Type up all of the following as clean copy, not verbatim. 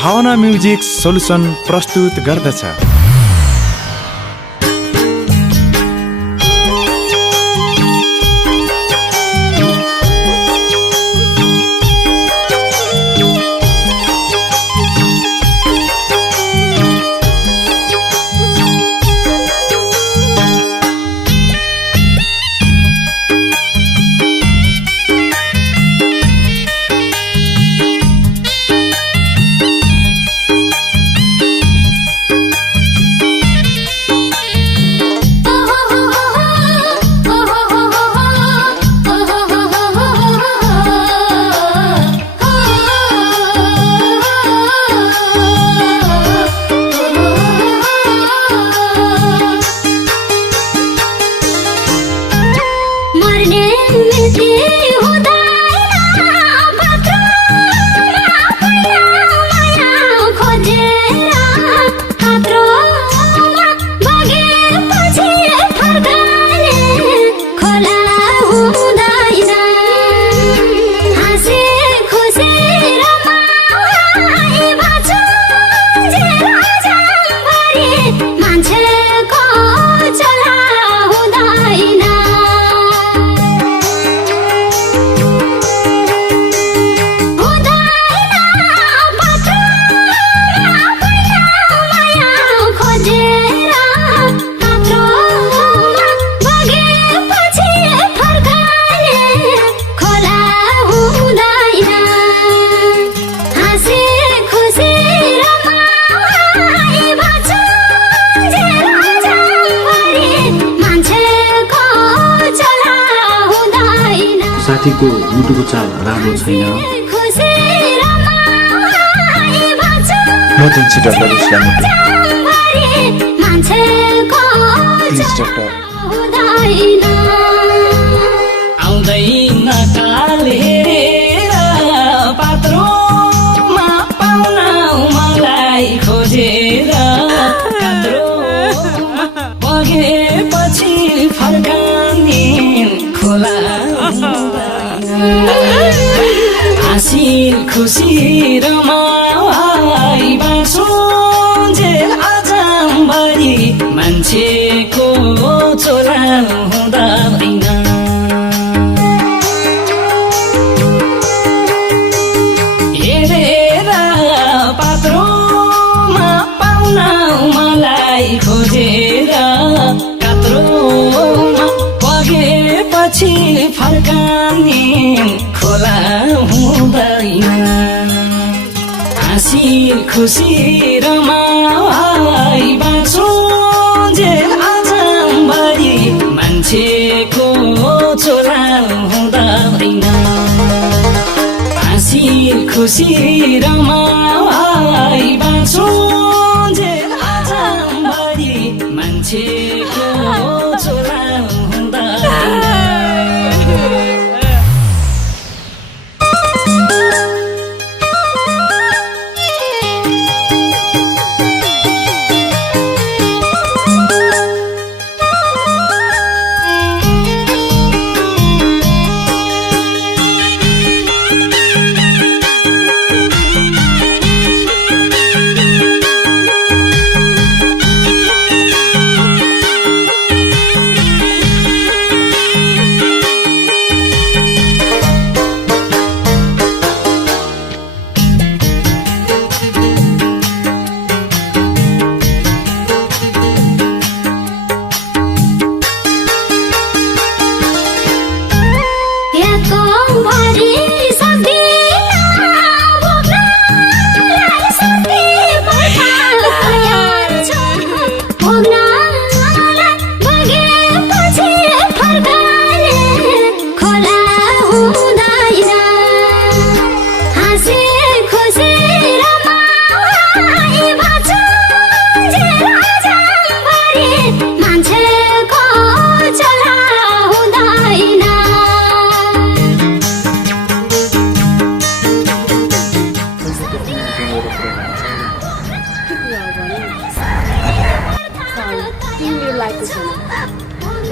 भावना music solution प्रस्तुत गर्दछ। साथीको मुटुको चाल राम्रो छैन। म जान्छु डाक्टर इस्लाम। Please doctor. आउँदैन काल हेरेर पात्रोमा पाउन मलाई खोजेर कात्रोमा बगेपछि फर्काने खोला हाँसी खुसी रमाई बाँचुन्जेल आजभरि मान्छेको चोला हुँदैन। हेरेर पात्रोमा पाउन मलाई खोजेर कात्रोमा बगेपछि फर्काने खोला हुँदैन। हाँसी खुसी रमाई बाँचुन्जेल आजभरि मान्छेको चोला हुँदैन। हाँसी खुसी रमाई बाँचुन्जेल आजभरि मान्छेको चोला हुँदैन।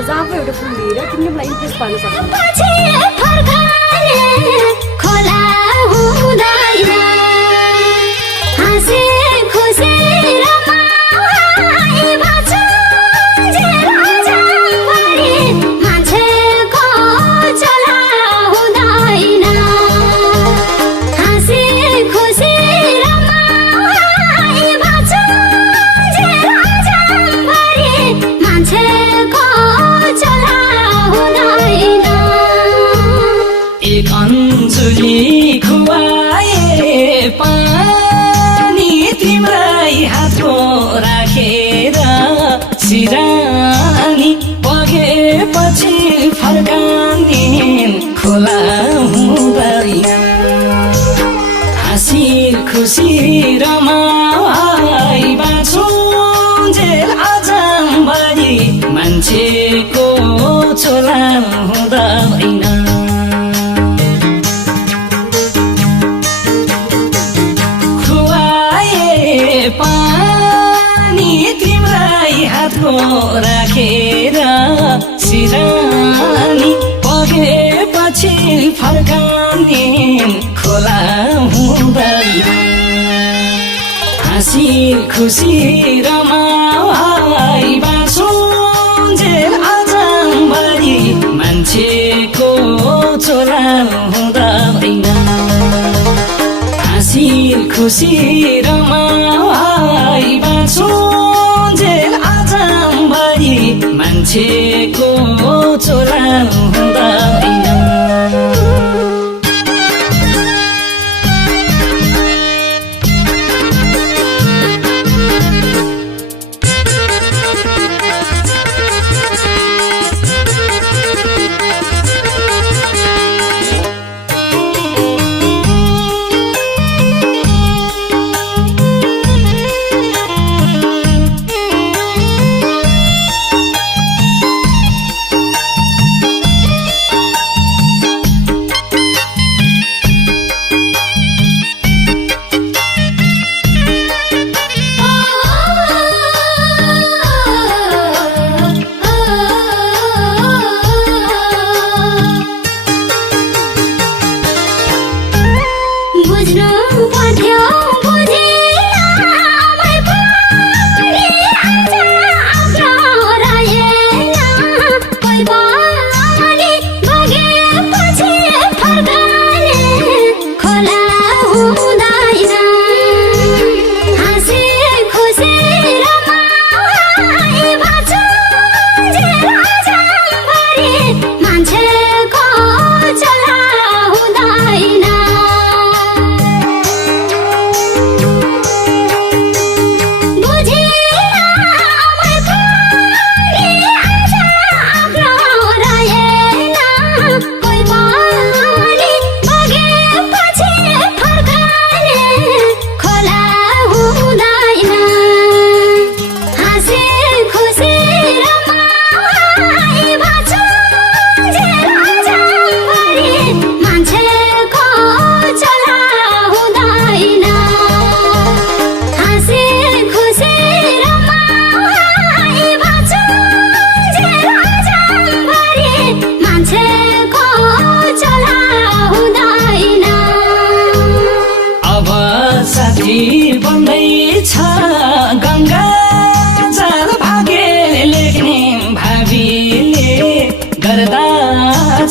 जहाँ एउटा फुल लिएर तिमीले मलाई इम्प्रेस पार्न सक्छौ। रमाई बाँचुन्जेल आजभरि मान्छेको चोला हुँदैन खुवाए पानी तिम्रै हातको राखेर सिरानी पगेपछि फर्काने खोला हुँदैन हाँसी खुसी रमाई बाँचुन्जेल आजभरि मान्छेको चोला हुँदैन हाँसी खुसी रमाई बाँचुन्जेल आजभरि मान्छेको चोला हुँदैन बन्दैछ गङ्गा जल भागे लेख्ने भावीले गर्दा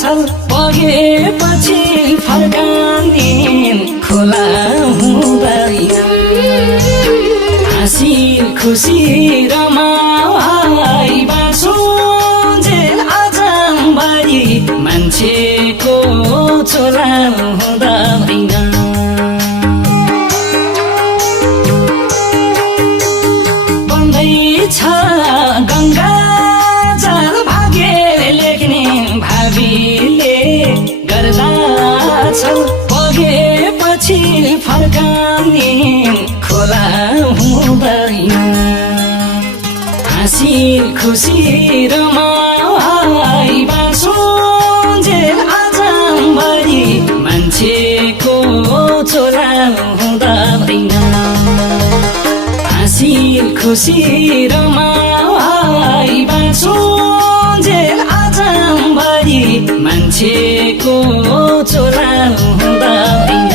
छल पगेपछि फर्काने खोला हुँदैन हाँसी खुसी रमाई बाँचुन्जेल आजभरि मान्छेको चोला हुँदैन छ गङ्गा जल भागे लेख्ने भावीले गर्दा छल पगेपछि फर्काने खोला हुँदैन हाँसी खुसी रमाई बाँचुन्जेल आजभरि मान्छेको चोला हुँदैन हाँसी खुसी रमाई बाँचुन्जेल आजभरि मान्छेको चोला हुँदैन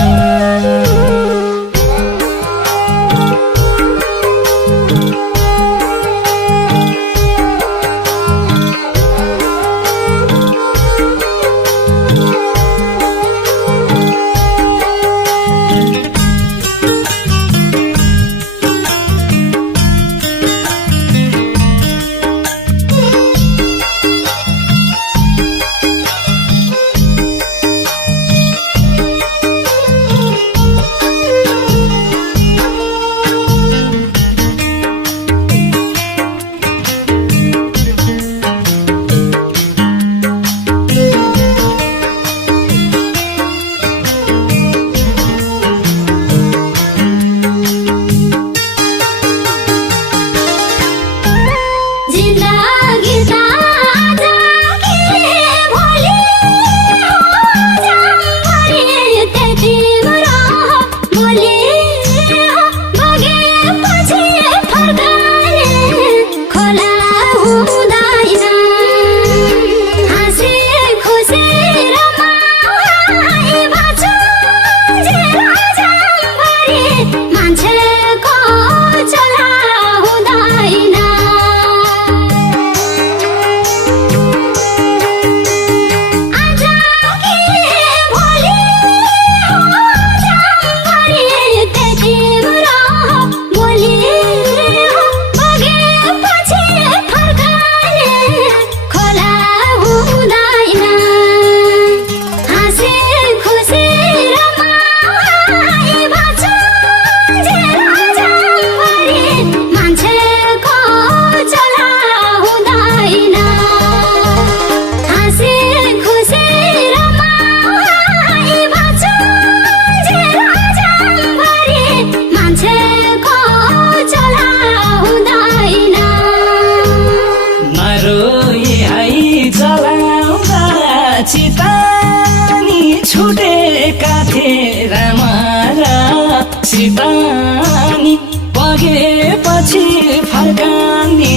सितानी बगेपछि फर्काने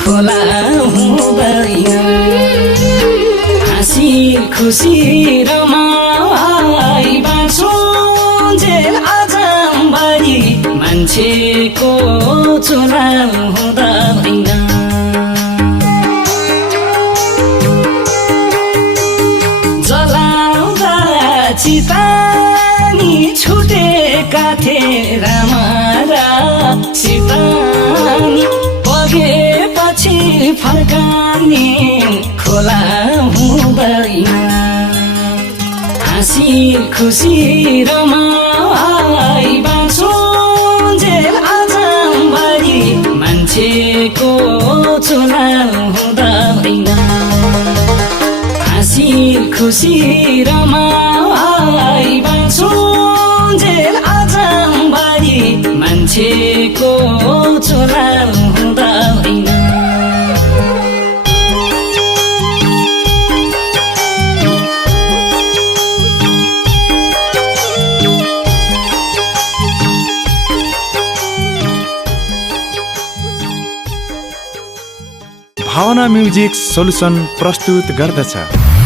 खोला हुँदैन हाँसी खुसी रमाई बाँचुन्जेल आजम्भरि मान्छेको चुनाव हुँदैन जलाउँदा चितानी छुटेका थिए रामारा सितानी बगेपछि फर्काने खोला हुँदैन हाँसी खुसी रमाई बाँचुन्जेल आजम्भरि मान्छेको चुनाव हुँदैन हाँसी खुसी रमाई बाँचुन्जेल आजम्भरि मान्छेको चुनाव हुँदैन भावना म्युजिक सोल्युसन प्रस्तुत गर्दछ